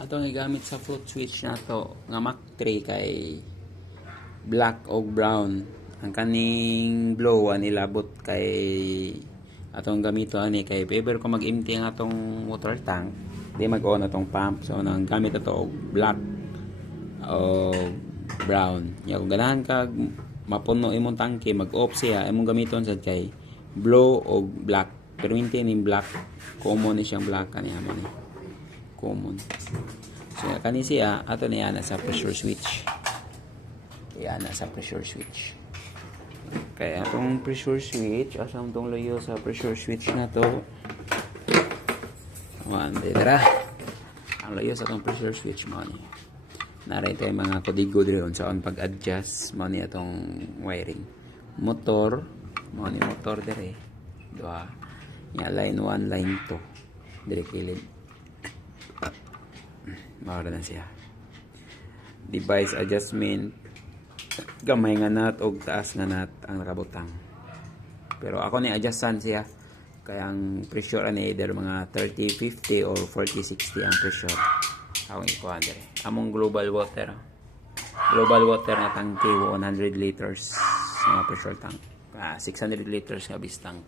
Atong igamit sa float switch na to nga Mach 3 kay black o brown. Ang kaning blow nilabot kay atong gamito ani kay if ever ko mag-empty ang atong water tank, di mag-on atong pump. So nang gamit ato og black o brown. Ya kung ganahan ka mapuno imong tangke, mag-off siya, imong gamiton sad kay blow o black. Pero maintain in black, common ni siyang black kaniya man ni. Common. So kani siya ato niya na sa pressure switch. Yan na sa pressure switch. Kaya atong pressure switch, asam tong layo sa pressure switch na to. Dira. Ang layo sa atong pressure switch mo ni. Naray tayo mga kodigo dito sa on pag-adjust mo ni atong wiring. Motor, mo ni motor dire. Duha. Ya line 1, line 2. Dire kilid. Mawala na siya. Device adjustment, gamay nga nut o taas nga nut ang nakabutang. Pero ako ni adjustan siya. Kaya ang pressure ani either mga 30-50 or 40-60 ang pressure. Akong ikuha dire. Among global water. Global water nga tangke 100 liters nga pressure tank. 600 liters nga bis tank.